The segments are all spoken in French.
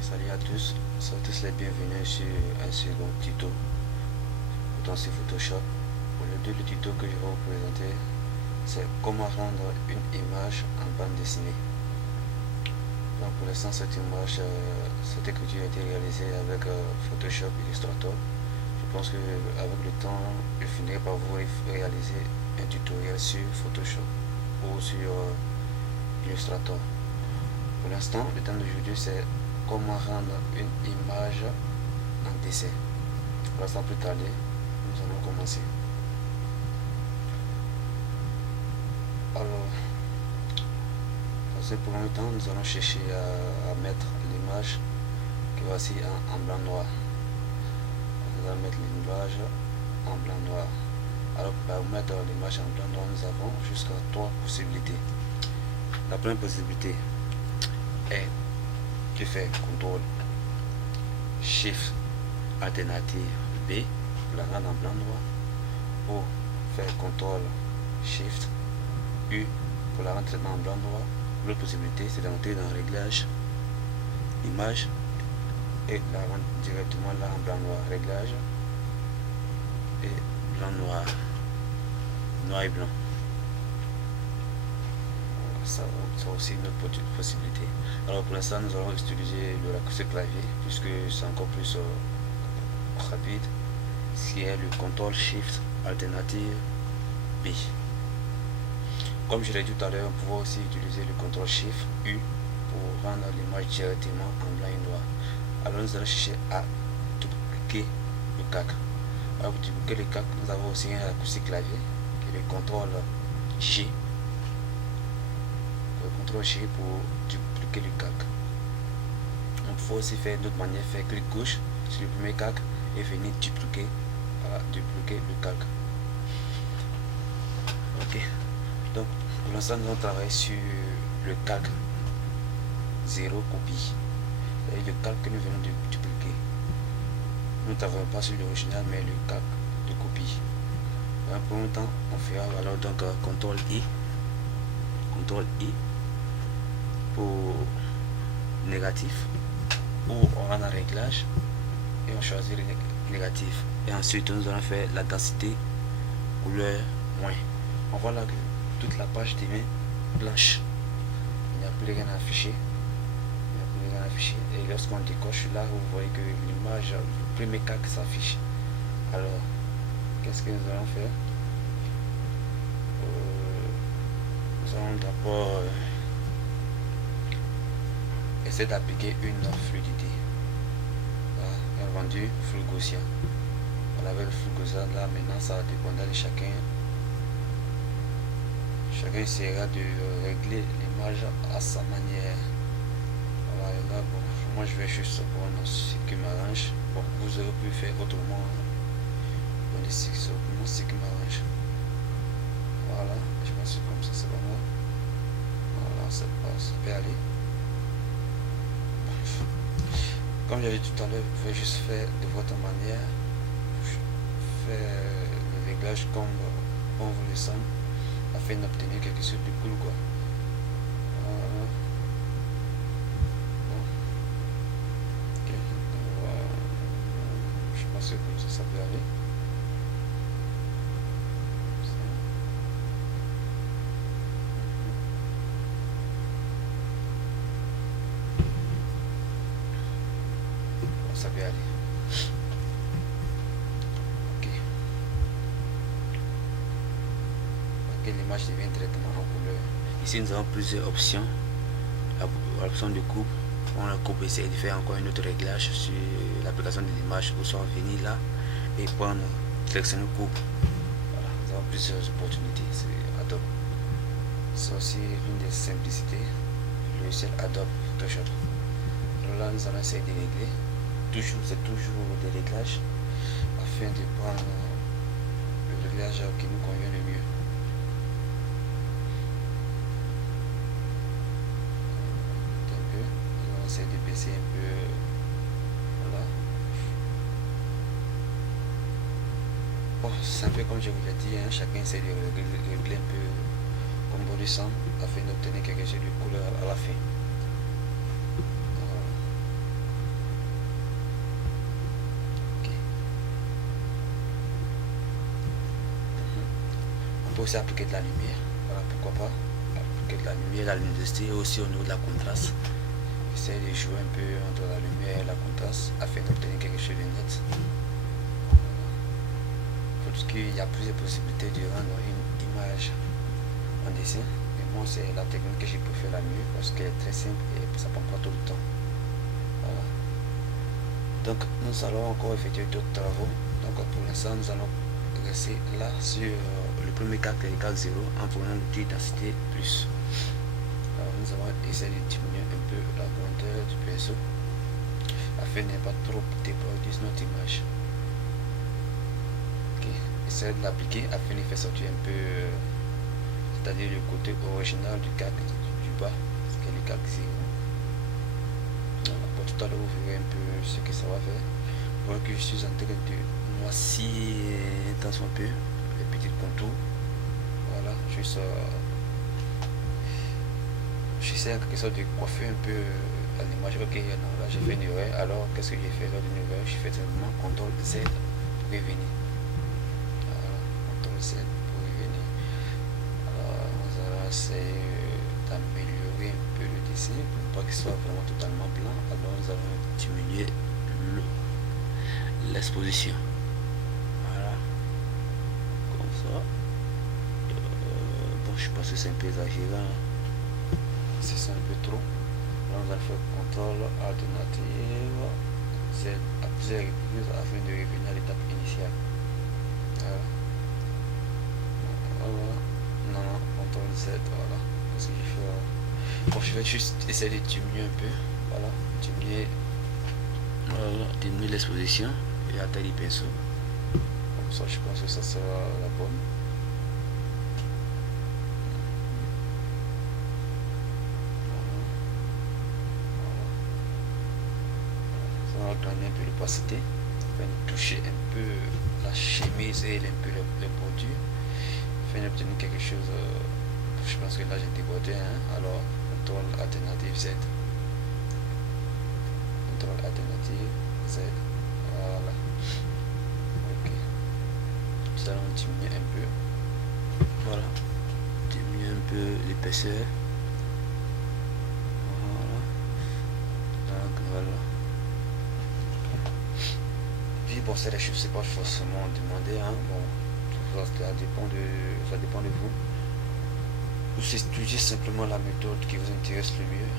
Salut à tous, soyez tous les bienvenus sur un second tuto dans ce Photoshop. Aujourd'hui, le tuto que je vais vous présenter, c'est comment rendre une image en bande dessinée. Donc pour l'instant, cette image, cette écriture a été réalisée avec Photoshop Illustrator. Je pense que avec le temps, je finirai par vous réaliser un tutoriel sur Photoshop ou sur Illustrator. Pour l'instant, le thème d'aujourd'hui, c'est comment rendre une image en dessin. Alors sans plus tarder, nous allons commencer. Alors, dans ce premier temps, nous allons chercher à mettre l'image qui voici en blanc noir. Nous allons mettre l'image en blanc noir. Alors pour mettre l'image en blanc noir, nous avons jusqu'à 3 possibilités. La première possibilité est de faire CTRL SHIFT alternative B pour la rendre en blanc noir, ou faire CTRL SHIFT U pour la rendre en blanc noir. L'autre possibilité, c'est d'entrer dans réglage image et la rendre directement là en blanc noir. Réglage et blanc noir, noir et blanc. Ça aussi une autre possibilité. Alors pour l'instant, nous allons utiliser le raccourci clavier puisque c'est encore plus rapide, ce qui est le CTRL SHIFT alternative B. Comme je l'ai dit tout à l'heure, on pourra aussi utiliser le CTRL SHIFT U pour rendre l'image directement en blanc et noir. Alors nous allons chercher à dupliquer le CAC. Alors pour dupliquer le CAC, nous avons aussi un raccourci clavier qui est le CTRL G. CTRL G pour dupliquer le calque. On peut aussi faire d'autres manières, faire clic gauche sur le premier calque et venir dupliquer le calque. Ok, donc pour l'instant nous allons travailler sur le calque 0 copie, et le calque que nous venons de dupliquer. Nous ne travaillons pas sur l'original mais le calque de copie. Pour le temps on fera alors donc CTRL I pour négatif, ou on va dans réglage et on choisit négatif, et ensuite nous allons faire la densité couleur moins. On voit là que toute la page devient blanche, il n'y a plus rien à afficher, et lorsqu'on décoche là, vous voyez que l'image, le premier calque s'affiche. Alors qu'est-ce que nous allons faire? Nous allons d'abord essayer d'appliquer une fluidité. Voilà, un rendu flou gaussien. On avait le flou gaussien là, maintenant ça dépendra de chacun. Chacun essaiera de régler l'image à sa manière. Voilà, là, bon, moi je vais juste prendre ce qui m'arrange. Bon, vous aurez pu faire autrement. Prenez ce qui m'arrange. Voilà, je pense que comme ça c'est pas mal. Voilà, ça peut aller. Comme j'avais dit tout à l'heure, vous pouvez juste faire de votre manière, faire le réglage comme on vous le semble, afin d'obtenir quelque chose de cool quoi. Voilà. Bon. Ok. Voilà. Je pense que comme ça peut aller. Ça peut aller. Ok. L'image devient directement en couleur. Ici nous avons plusieurs options. L'option de coupe, on la coupe, essayer de faire encore un autre réglage sur l'application de l'image, ou soit venir là et prendre sélectionner coupe. Voilà, nous avons plusieurs opportunités. C'est Adobe. C'est aussi l'une des simplicités du logiciel Adobe Photoshop. Alors là nous allons essayer de régler. C'est toujours des réglages afin de prendre le réglage qui nous convient le mieux. Un peu, on va essayer de baisser un peu. Voilà. Bon, c'est un peu comme je vous l'ai dit, hein, chacun essaie de régler un peu comme bon lui semble afin d'obtenir quelque chose de couleur à la fin. peut aussi appliquer de la lumière. Voilà, pourquoi pas appliquer de la lumière, la luminosité, aussi au niveau de la contraste. Essayer de jouer un peu entre la lumière et la contraste afin d'obtenir quelque chose de net. Parce qu'il y a plusieurs possibilités de rendre une image en dessin. Mais moi, c'est la technique que je préfère la mieux parce qu'elle est très simple et ça prend pas tout le temps. Voilà. Donc, nous allons encore effectuer d'autres travaux. Donc, pour l'instant, nous allons rester là sur le premier calque, le calque 0, en prenant l'outil densité plus. Alors, nous allons essayer de diminuer un peu la grandeur du pinceau afin de ne pas trop déborder notre image. Ok, essayer de l'appliquer afin de faire sortir un peu, c'est-à-dire le côté original du calque du bas, qui est le calque 0. Voilà, pour tout à l'heure, vous verrez un peu ce que ça va faire. Vous voyez que je suis en train de noircir dans un peu les petits contours. Voilà, juste j'essaie en quelque sorte de coiffer un peu l'image. Ok, non, là j'ai fait une erreur. Alors qu'est-ce que j'ai fait lors d'une erreur? J'ai fait simplement CTRL Z pour revenir. Voilà, CTRL Z pour revenir. Alors on va essayer d'améliorer un peu le dessin pour ne pas qu'il soit vraiment totalement blanc. Alors nous allons diminuer l'exposition. Voilà, comme ça. Bon, je pense que c'est un peu exagéré, hein. C'est un peu trop. Là, on va faire CTRL alternative Z à plusieurs reprises afin de revenir à l'étape initiale. Voilà. Voilà. Non, CTRL Z, voilà. Parce que j'ai fait. Bon, je vais juste essayer de diminuer un peu. Voilà, diminuer. Voilà, diminuer l'exposition et la taille du pinceau. Comme ça, je pense que ça sera la bonne. Gagner un peu l'opacité, afin de toucher un peu la chemise et un peu le produit, afin d'obtenir quelque chose. Je pense que là j'ai débordé, hein. Alors CTRL alternative Z, CTRL alternative Z, voilà. Ok, nous allons diminuer un peu, voilà, diminuer un peu l'épaisseur, voilà. Donc voilà. Bon, c'est des choses, c'est pas forcément demandé, hein. Bon, tout ça dépend de vous. C'est étudier simplement la méthode qui vous intéresse le mieux.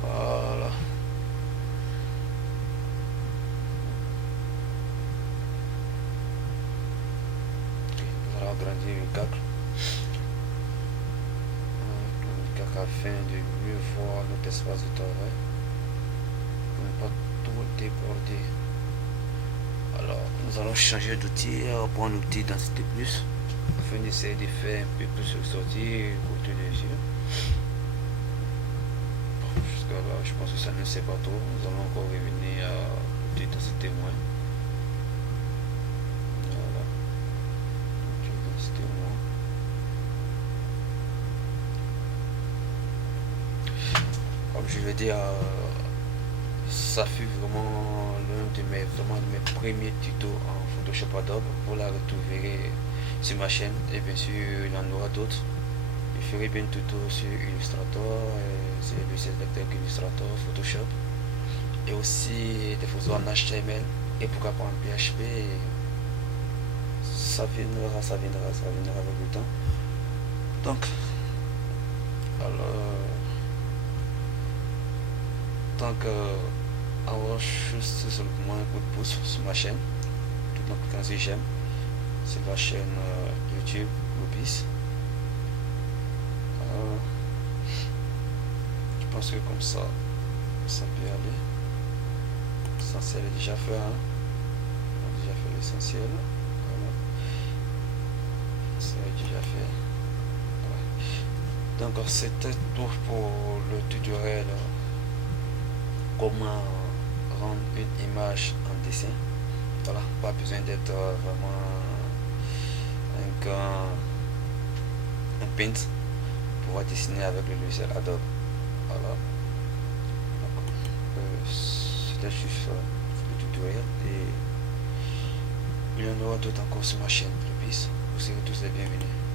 Voilà. Ok, vous allez agrandir le calque. Le calque afin de mieux voir notre espace de travail. Pour ne pas trop déborder. Alors, nous allons changer d'outil, prendre l'outil densité plus, afin d'essayer de faire un peu plus ressortir côté des yeux. Jusqu'à là, je pense que ça ne sait pas trop. Nous allons encore revenir à côté densité moins. Voilà. Côté densité moins. Comme je l'ai dit, ça fut vraiment l'un de mes premiers tutos en Photoshop Adobe. Vous la retrouverez sur ma chaîne et bien sûr il y en aura d'autres. Je ferai bien un tuto sur Illustrator, c'est le logiciel Illustrator, Photoshop et aussi des photos en HTML et pourquoi pas en PHP. Ça viendra avec le temps. Donc, alors, donc envoie juste seulement un coup de pouce sur ma chaîne, tout en cliquant sur j'aime. C'est la chaîne YouTube Lopis. Je pense que comme ça peut aller. L'essentiel est déjà fait, hein. On a déjà fait l'essentiel. Voilà. Ça est déjà fait. Voilà. Donc c'était tout pour le tutoriel. Comment rendre une image en dessin. Voilà, pas besoin d'être vraiment un paint pour pouvoir dessiner avec le logiciel Adobe. Voilà. C'était juste le tutoriel et il y en aura d'autres encore sur ma chaîne Lopis. vous serez tous les bienvenus.